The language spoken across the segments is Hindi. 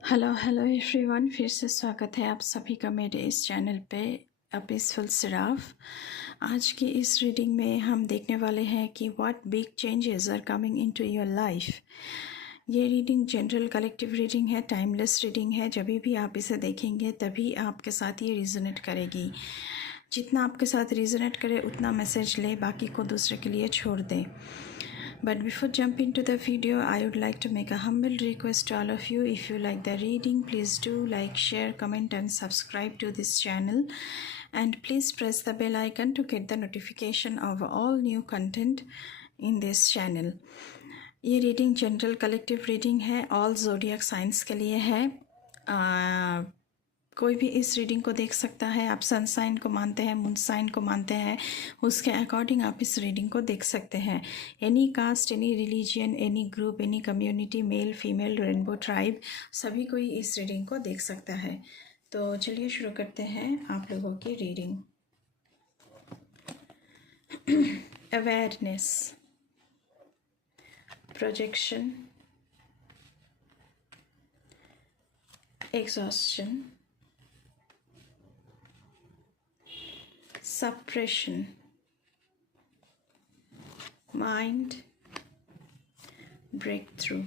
हेलो एवरीवन, फिर से स्वागत है आप सभी का मेरे इस चैनल पे अ पीसफुल सिराफ। आज की इस रीडिंग में हम देखने वाले हैं कि what big changes are coming into your life. ये रीडिंग जनरल कलेक्टिव रीडिंग है, टाइमलेस रीडिंग है। जब भी आप इसे देखेंगे तभी आपके साथ ये रिजोनेट करेगी। जितना आपके साथ रिजोनेट करे उतना मैसेज ले, बाकी को दूसरे के लिए छोड़ दें। But before jump into the video, I would like to make a humble request to all of you. If you like the reading, please do like, share, comment and subscribe to this channel. And please press the bell icon to get the notification of all new content in this channel. ये रीडिंग जनरल कलेक्टिव रीडिंग है, ऑल ज़ोडियक साइंस के लिए है। कोई भी इस रीडिंग को देख सकता है। आप सन साइन को मानते हैं, मून साइन को मानते हैं, उसके अकॉर्डिंग आप इस रीडिंग को देख सकते हैं। Any caste, any religion, any group, any community, male female, rainbow tribe, सभी कोई इस रीडिंग को देख सकता है। तो चलिए शुरू करते हैं आप लोगों की reading. Awareness, projection, exhaustion, suppression, mind, breakthrough।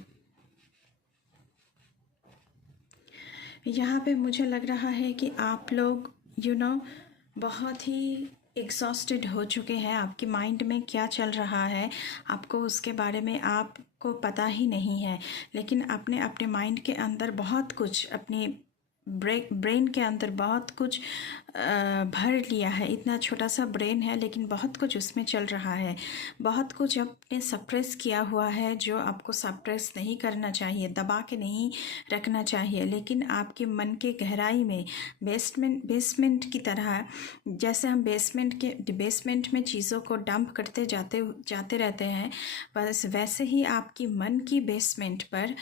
यहाँ पे मुझे लग रहा है कि आप लोग बहुत ही एग्जॉस्टेड हो चुके हैं। आपकी माइंड में क्या चल रहा है आपको उसके बारे में आपको पता ही नहीं है, लेकिन आपने अपने माइंड के अंदर बहुत कुछ, अपनी ब्रेन के अंदर बहुत कुछ भर लिया है। इतना छोटा सा ब्रेन है लेकिन बहुत कुछ उसमें चल रहा है। बहुत कुछ आपने सप्रेस किया हुआ है जो आपको सप्रेस नहीं करना चाहिए, दबा के नहीं रखना चाहिए। लेकिन आपके मन के गहराई में बेसमेंट की तरह, जैसे हम बेसमेंट में चीज़ों को डंप करते जाते रहते हैं, बस वैसे ही आपकी मन की बेसमेंट पर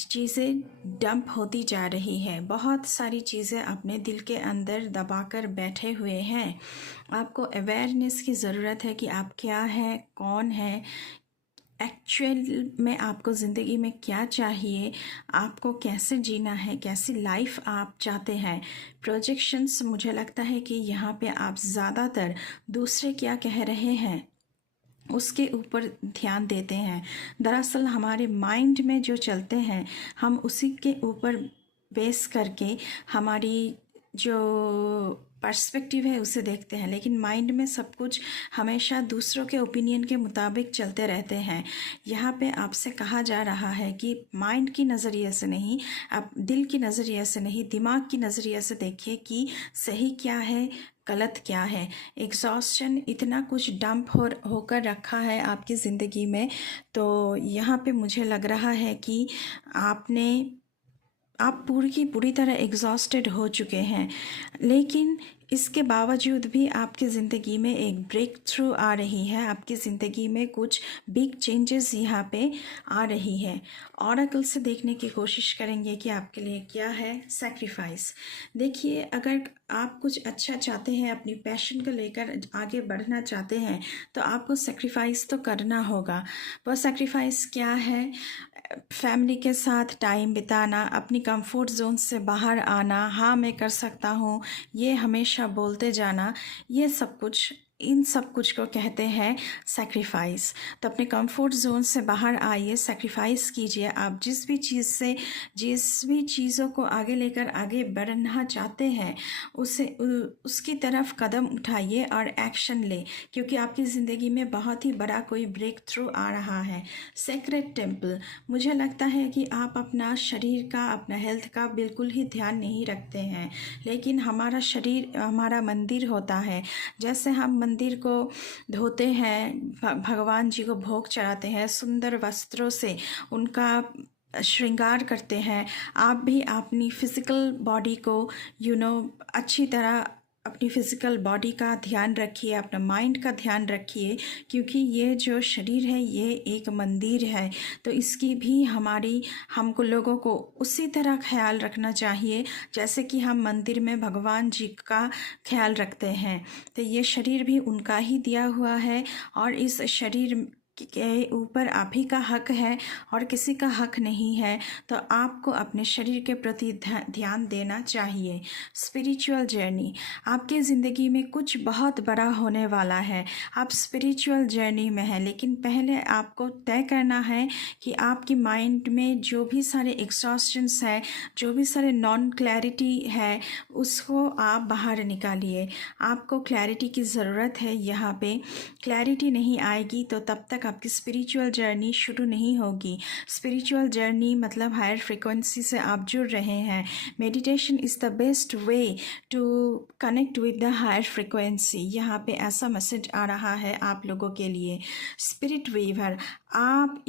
चीज़ें डंप होती जा रही है। बहुत सारी चीज़ें अपने दिल के अंदर दबाकर बैठे हुए हैं। आपको अवेयरनेस की ज़रूरत है कि आप क्या हैं, कौन है, एक्चुअल में आपको ज़िंदगी में क्या चाहिए, आपको कैसे जीना है, कैसी लाइफ आप चाहते हैं। प्रोजेक्शंस, मुझे लगता है कि यहाँ पे आप ज़्यादातर दूसरे क्या कह रहे हैं उसके ऊपर ध्यान देते हैं। दरअसल हमारे माइंड में जो चलते हैं हम उसी के ऊपर बेस करके हमारी जो पर्सपेक्टिव है उसे देखते हैं, लेकिन माइंड में सब कुछ हमेशा दूसरों के ओपिनियन के मुताबिक चलते रहते हैं। यहाँ पे आपसे कहा जा रहा है कि माइंड की नज़रिए से नहीं, आप दिल की नज़रिए से नहीं, दिमाग की नज़रिए से देखिए कि सही क्या है, गलत क्या है। एग्जॉस्शन, इतना कुछ डंप होकर रखा है आपकी ज़िंदगी में, तो यहाँ पे मुझे लग रहा है कि आप पूरी तरह एग्जॉस्टेड हो चुके हैं। लेकिन इसके बावजूद भी आपकी ज़िंदगी में एक ब्रेक थ्रू आ रही है। आपकी ज़िंदगी में कुछ बिग चेंजेस यहाँ पे आ रही है। ऑरेकल से देखने की कोशिश करेंगे कि आपके लिए क्या है सैक्रिफाइस। देखिए, अगर आप कुछ अच्छा चाहते हैं, अपनी पैशन को लेकर आगे बढ़ना चाहते हैं, तो आपको सैक्रिफाइस तो करना होगा। वो सैक्रिफाइस क्या है? फैमिली के साथ टाइम बिताना, अपनी कंफर्ट जोन से बाहर आना, हाँ मैं कर सकता हूँ, ये हमेशा बोलते जाना, ये सब कुछ, इन सब कुछ को कहते हैं सैक्रिफाइस। तो अपने कंफर्ट जोन से बाहर आइए, सैक्रिफाइस कीजिए। आप जिस भी चीज़ों को आगे लेकर आगे बढ़ना चाहते हैं उसकी तरफ कदम उठाइए और एक्शन ले, क्योंकि आपकी ज़िंदगी में बहुत ही बड़ा कोई ब्रेक थ्रू आ रहा है। सेक्रेट टेम्पल, मुझे लगता है कि आप अपना शरीर का, अपना हेल्थ का बिल्कुल ही ध्यान नहीं रखते हैं, लेकिन हमारा शरीर हमारा मंदिर होता है। जैसे हम मंदिर को धोते हैं, भगवान जी को भोग चढ़ाते हैं, सुंदर वस्त्रों से उनका श्रृंगार करते हैं, आप भी अपनी फ़िज़िकल बॉडी को अच्छी तरह अपनी फ़िज़िकल बॉडी का ध्यान रखिए, अपना माइंड का ध्यान रखिए, क्योंकि ये जो शरीर है ये एक मंदिर है। तो इसकी भी हमको लोगों को उसी तरह ख्याल रखना चाहिए जैसे कि हम मंदिर में भगवान जी का ख्याल रखते हैं। तो ये शरीर भी उनका ही दिया हुआ है और इस शरीर आपके ऊपर आप ही का हक है और किसी का हक नहीं है। तो आपको अपने शरीर के प्रति ध्यान देना चाहिए। स्पिरिचुअल जर्नी, आपकी ज़िंदगी में कुछ बहुत बड़ा होने वाला है। आप स्पिरिचुअल जर्नी में हैं, लेकिन पहले आपको तय करना है कि आपकी माइंड में जो भी सारे एग्जॉस्शंस है, जो भी सारे नॉन क्लैरिटी है, उसको आप बाहर निकालिए। आपको क्लैरिटी की ज़रूरत है। यहाँ पे क्लैरिटी नहीं आएगी तो तब तक आपकी स्पिरिचुअल जर्नी शुरू नहीं होगी। स्पिरिचुअल जर्नी मतलब हायर फ्रिक्वेंसी से आप जुड़ रहे हैं। Meditation is the best way to connect with the higher frequency. यहाँ पे ऐसा मैसेज आ रहा है आप लोगों के लिए। स्पिरिट वीवर, आप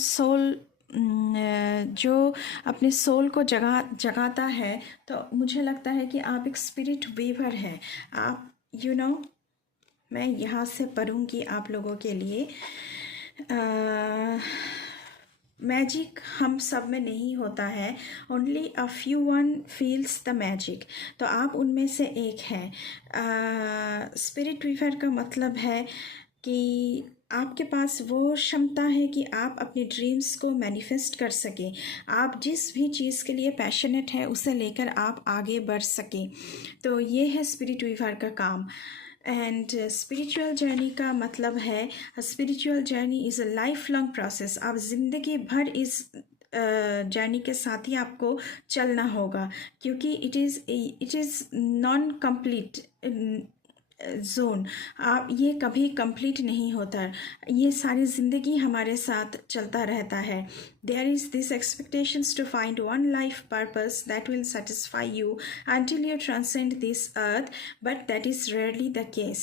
सोल जो अपने सोल को जगाता है, तो मुझे लगता है कि आप एक स्पिरिट वीवर है। आप मैं यहाँ से पढ़ूँगी आप लोगों के लिए। मैजिक हम सब में नहीं होता है, only a few one feels the magic. तो आप उनमें से एक हैं। स्पिरिट वीवर का मतलब है कि आपके पास वो क्षमता है कि आप अपने ड्रीम्स को मैनिफेस्ट कर सकें। आप जिस भी चीज़ के लिए पैशनेट है उसे लेकर आप आगे बढ़ सकें। तो ये है स्पिरिट वीवर का काम। एंड स्पिरिचुअल जर्नी का मतलब है, spiritual journey is a life long process. आप ज़िंदगी भर इस जर्नी के साथ ही आपको चलना होगा, क्योंकि it is non complete zone. आप ये कभी कंप्लीट नहीं होता, ये सारी ज़िंदगी हमारे साथ चलता रहता है। There is this expectations to find one life purpose that will satisfy you until you transcend this earth, but that is rarely the case।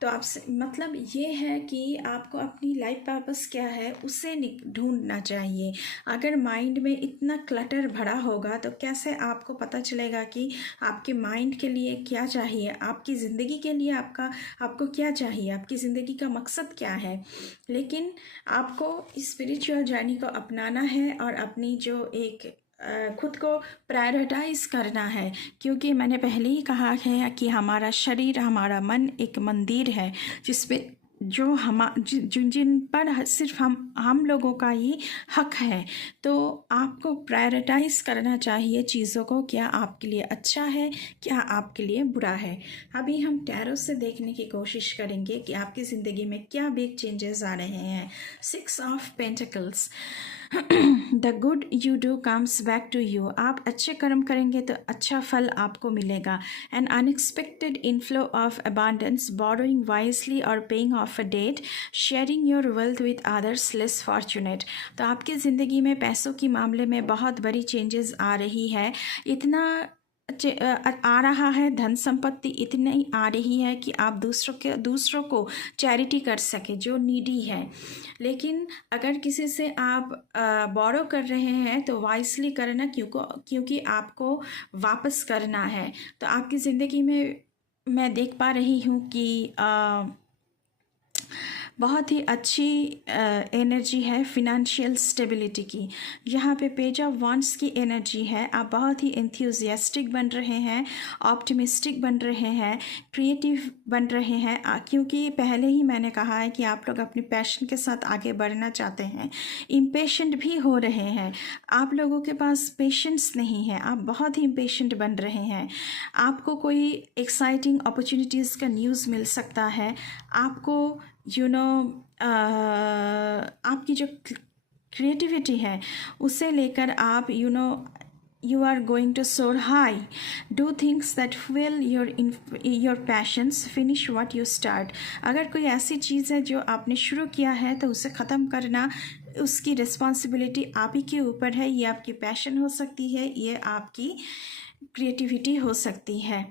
तो आपसे मतलब ये है कि आपको अपनी लाइफ पर्पस क्या है उसे ढूंढना चाहिए। अगर माइंड में इतना क्लटर भरा होगा तो कैसे आपको पता चलेगा कि आपके माइंड के लिए क्या चाहिए, आपकी ज़िंदगी के लिए आपको क्या चाहिए, आपकी ज़िंदगी का मकसद क्या है। लेकिन आपको स्पिरिचुअल जर्नी को अपनाना है और अपनी जो एक खुद को प्रायोरिटाइज करना है, क्योंकि मैंने पहले ही कहा है कि हमारा शरीर, हमारा मन एक मंदिर है जिस पे जिन पर सिर्फ हम लोगों का ही हक है। तो आपको प्रायोरिटाइज करना चाहिए चीज़ों को, क्या आपके लिए अच्छा है, क्या आपके लिए बुरा है। अभी हम टैरो से देखने की कोशिश करेंगे कि आपकी ज़िंदगी में क्या बिग चेंजेस आ रहे हैं। 6 of pentacles, the good you do comes back to you. आप अच्छे कर्म करेंगे तो अच्छा फल आपको मिलेगा। An unexpected inflow of abundance, borrowing wisely और paying off a debt, sharing your wealth with others less fortunate. तो आपकी ज़िंदगी में पैसों के मामले में बहुत बड़ी चेंजेस आ रही है। इतना आ रहा है, धन संपत्ति इतनी आ रही है कि आप दूसरों को चैरिटी कर सके जो नीडी है। लेकिन अगर किसी से आप बोरो कर रहे हैं तो वाइसली करना, क्योंकि आपको वापस करना है। तो आपकी ज़िंदगी में मैं देख पा रही हूँ कि बहुत ही अच्छी एनर्जी है फिनेंशियल स्टेबिलिटी की। यहाँ पे पेज ऑफ वॉन्ड्स की एनर्जी है। आप बहुत ही एंथुसियास्टिक बन रहे हैं, ऑप्टिमिस्टिक बन रहे हैं, क्रिएटिव बन रहे हैं, क्योंकि पहले ही मैंने कहा है कि आप लोग अपनी पैशन के साथ आगे बढ़ना चाहते हैं। इम्पेशेंट भी हो रहे हैं, आप लोगों के पास पेशेंस नहीं है, आप बहुत ही इम्पेशेंट बन रहे हैं। आपको कोई एक्साइटिंग अपॉर्चुनिटीज़ का न्यूज़ मिल सकता है। आपको आपकी जो क्रिएटिविटी है उसे लेकर आप you are going to soar high. Do things that fuel your passions. Finish what you start. अगर कोई ऐसी चीज़ है जो आपने शुरू किया है तो उसे ख़त्म करना, उसकी रिस्पॉन्सिबिलिटी आप ही के ऊपर है। ये आपकी पैशन हो सकती है, ये आपकी क्रिएटिविटी हो सकती है।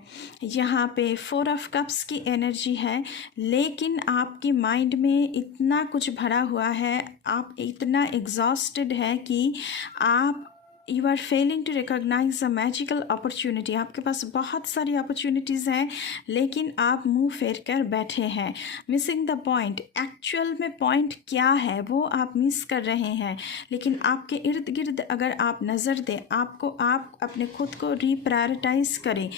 यहाँ पे 4 ऑफ कप्स की एनर्जी है, लेकिन आपकी माइंड में इतना कुछ भरा हुआ है, आप इतना एग्जॉस्टेड है कि आप you are failing to recognise a magical opportunity. आपके पास बहुत सारी अपॉर्चुनिटीज़ हैं, लेकिन आप मुंह फेर कर बैठे हैं। मिसिंग द पॉइंट, एक्चुअल में पॉइंट क्या है वो आप मिस कर रहे हैं। लेकिन आपके इर्द गिर्द अगर आप नज़र दें, आप अपने खुद को रीप्रायोरिटाइज करें,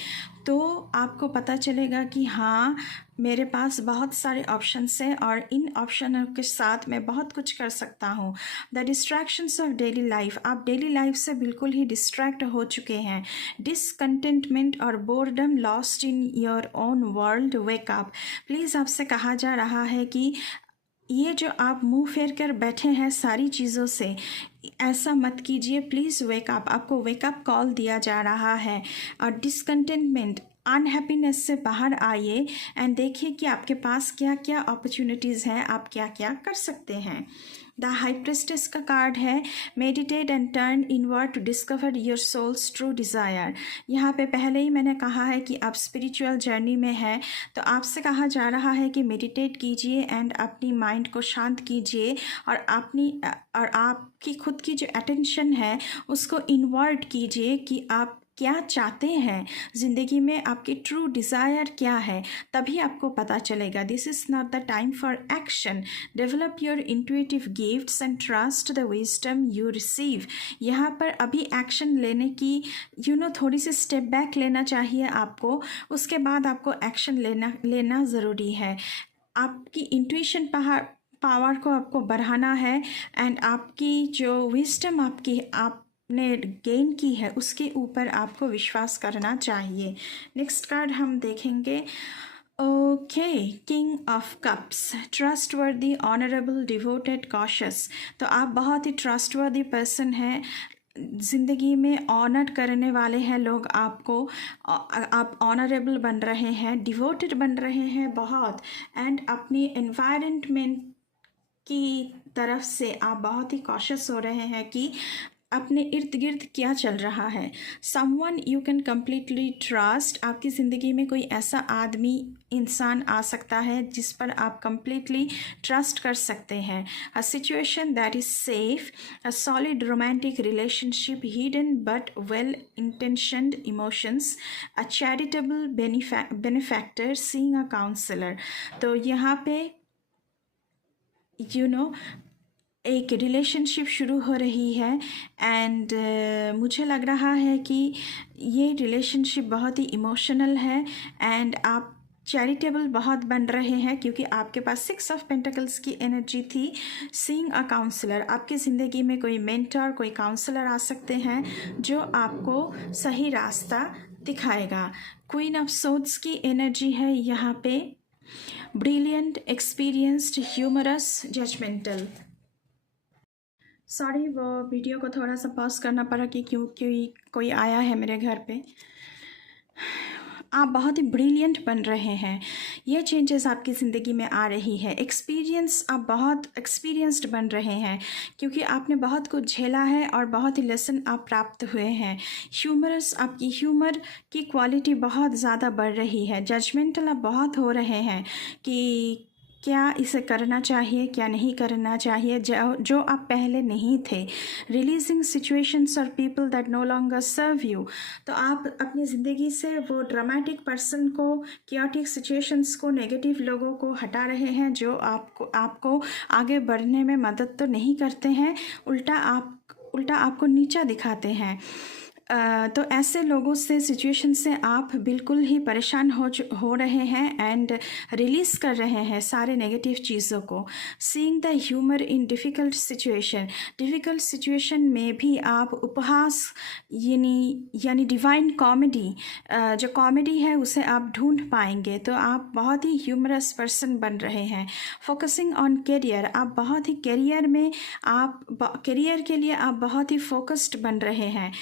तो आपको पता चलेगा कि हाँ, मेरे पास बहुत सारे ऑप्शंस हैं और इन ऑप्शनों के साथ मैं बहुत कुछ कर सकता हूँ। The distractions of daily life, आप डेली लाइफ से बिल्कुल ही डिस्ट्रैक्ट हो चुके हैं। डिसकंटेंटमेंट और boredom lost in your own world, wake up. Please आपसे कहा जा रहा है कि ये जो आप मुंह फेर कर बैठे हैं सारी चीज़ों से, ऐसा मत कीजिए। प्लीज़ वेक अप, आपको वेक अप कॉल दिया जा रहा है। और डिसकंटेंटमेंट, अनहैप्पीनेस से बाहर आइए एंड देखिए कि आपके पास क्या क्या अपॉर्चुनिटीज़ हैं, आप क्या क्या कर सकते हैं। द हाई प्रिस्टेस का कार्ड है, meditate and turn inward to discover your soul's true desire. यहाँ पे पहले ही मैंने कहा है कि आप स्पिरिचुअल जर्नी में हैं, तो आपसे कहा जा रहा है कि मेडिटेट कीजिए एंड अपनी माइंड को शांत कीजिए और आपकी खुद की जो अटेंशन है उसको इनवर्ड कीजिए कि आप क्या चाहते हैं ज़िंदगी में, आपकी ट्रू डिज़ायर क्या है, तभी आपको पता चलेगा। This is not the time for action. Develop your intuitive gifts and trust the wisdom you receive. यहाँ पर अभी एक्शन लेने की थोड़ी सी स्टेप बैक लेना चाहिए आपको, उसके बाद आपको एक्शन लेना ज़रूरी है। आपकी इंट्यूशन पावर को आपको बढ़ाना है एंड आपकी जो विजडम आपने गेन की है उसके ऊपर आपको विश्वास करना चाहिए। नेक्स्ट कार्ड हम देखेंगे। Okay, king of cups, trustworthy, honourable, devoted, cautious. तो आप बहुत ही ट्रस्टवर्दी पर्सन हैं, ज़िंदगी में ऑनर करने वाले हैं लोग आपको, आप ऑनरेबल बन रहे हैं, डिवोटेड बन रहे हैं बहुत, एंड अपनी एनवायरनमेंट की तरफ से आप बहुत ही कॉशियस हो रहे हैं कि अपने इर्द गिर्द क्या चल रहा है। Someone you can completely trust, आपकी ज़िंदगी में कोई ऐसा आदमी इंसान आ सकता है जिस पर आप कम्प्लीटली ट्रस्ट कर सकते हैं। A situation that is safe, a solid romantic relationship, hidden but well intentioned emotions, a charitable benefactor, seeing a counsellor. तो यहाँ पे एक रिलेशनशिप शुरू हो रही है एंड मुझे लग रहा है कि ये रिलेशनशिप बहुत ही इमोशनल है एंड आप चैरिटेबल बहुत बन रहे हैं क्योंकि आपके पास 6 ऑफ पेंटिकल्स की एनर्जी थी। सीइंग अ काउंसलर, आपकी ज़िंदगी में कोई मेंटर, कोई काउंसलर आ सकते हैं जो आपको सही रास्ता दिखाएगा। क्वीन ऑफ सोड्स की एनर्जी है यहाँ पे, brilliant, experienced, humorous, judgemental. Sorry, वो वीडियो को थोड़ा सा पॉज करना पड़ा कि क्योंकि कोई आया है मेरे घर पे। आप बहुत ही ब्रिलियंट बन रहे हैं, ये चेंजेस आपकी ज़िंदगी में आ रही है। आप बहुत एक्सपीरियंस्ड बन रहे हैं क्योंकि आपने बहुत कुछ झेला है और बहुत ही लेसन आप प्राप्त हुए हैं। ह्यूमरस, आपकी ह्यूमर की क्वालिटी बहुत ज़्यादा बढ़ रही है। जजमेंटल आप बहुत हो रहे हैं कि क्या इसे करना चाहिए, क्या नहीं करना चाहिए, जो आप पहले नहीं थे। रिलीजिंग सिचुएशंस और people that no longer serve you, तो आप अपनी ज़िंदगी से वो ड्रामेटिक पर्सन को, क्योटिक सिचुएशंस को, नेगेटिव लोगों को हटा रहे हैं जो आपको आगे बढ़ने में मदद तो नहीं करते हैं, उल्टा आपको नीचा दिखाते हैं। तो ऐसे लोगों से, सिचुएशन से आप बिल्कुल ही परेशान हो रहे हैं एंड रिलीज़ कर रहे हैं सारे नेगेटिव चीज़ों को। Seeing the humour in difficult situation में भी आप उपहास यानी डिवाइन कॉमेडी, जो कॉमेडी है उसे आप ढूंढ पाएंगे। तो आप बहुत ही ह्यूमरस पर्सन बन रहे हैं। फोकसिंग ऑन करियर, आप बहुत ही करियर के लिए आप बहुत ही फोकस्ड बन रहे हैं।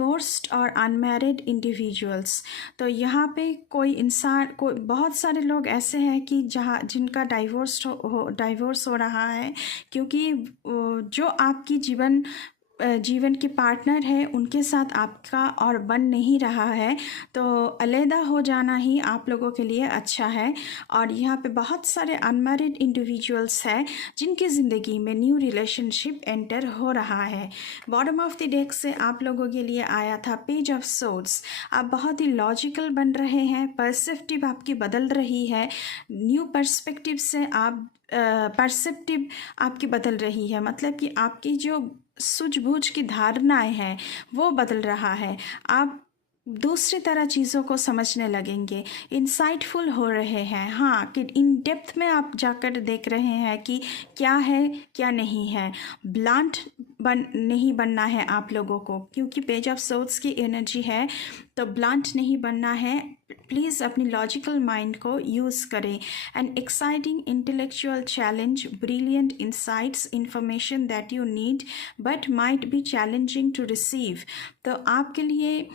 डिवोर्स्ड और अनमैरिड इंडिविजुअल्स, तो यहाँ पे बहुत सारे लोग ऐसे हैं कि जिनका डाइवोर्स हो रहा है क्योंकि जो आपकी जीवन की पार्टनर है उनके साथ आपका और बन नहीं रहा है, तो अलहदा हो जाना ही आप लोगों के लिए अच्छा है। और यहाँ पे बहुत सारे अनमैरिड इंडिविजुअल्स हैं जिनकी ज़िंदगी में न्यू रिलेशनशिप एंटर हो रहा है। बॉटम ऑफ द डेक से आप लोगों के लिए आया था पेज ऑफ सोर्ड्स। आप बहुत ही लॉजिकल बन रहे हैं, पर्सपेक्टिव आपकी बदल रही है, न्यू पर्सपेक्टिव से पर्सेप्टिव आपकी बदल रही है, मतलब कि आपकी जो सूझबूझ की धारणाएं हैं वो बदल रहा है। आप दूसरी तरह चीज़ों को समझने लगेंगे, इंसाइटफुल हो रहे हैं। हाँ, कि इन डेप्थ में आप जाकर देख रहे हैं कि क्या है क्या नहीं है। ब्लंट नहीं बनना है आप लोगों को, क्योंकि पेज ऑफ सोर्ड्स की एनर्जी है, तो ब्लंट नहीं बनना है। प्लीज़ अपनी लॉजिकल माइंड को यूज़ करें। An exciting intellectual challenge, brilliant insights, information that you need but might be challenging to receive. तो आपके लिए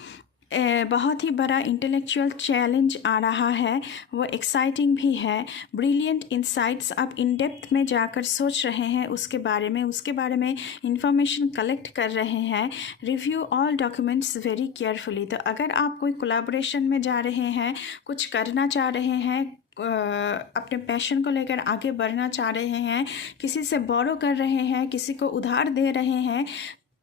बहुत ही बड़ा इंटेलेक्चुअल चैलेंज आ रहा है, वो एक्साइटिंग भी है। ब्रिलियंट इंसाइट्स, आप इन डेप्थ में जाकर सोच रहे हैं उसके बारे में इंफॉर्मेशन कलेक्ट कर रहे हैं। Review all documents very carefully. तो अगर आप कोई कोलैबोरेशन में जा रहे हैं, कुछ करना चाह रहे हैं, अपने पैशन को लेकर आगे बढ़ना चाह रहे हैं, किसी से बोरो कर रहे हैं, किसी को उधार दे रहे हैं,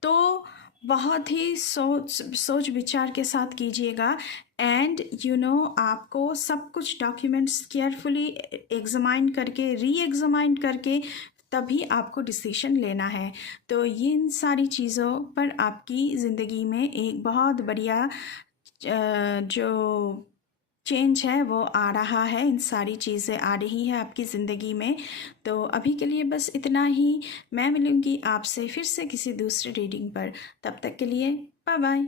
तो बहुत ही सोच विचार के साथ कीजिएगा। एंड आपको सब कुछ डॉक्यूमेंट्स केयरफुली एग्जामाइन करके, री एग्जामाइन करके तभी आपको डिसीजन लेना है। तो इन सारी चीज़ों पर आपकी ज़िंदगी में एक बहुत बढ़िया जो चेंज है वो आ रहा है। इन सारी चीज़ें आ रही है आपकी ज़िंदगी में। तो अभी के लिए बस इतना ही। मैं मिलूँगी आपसे फिर से किसी दूसरे रीडिंग पर। तब तक के लिए बाय बाय।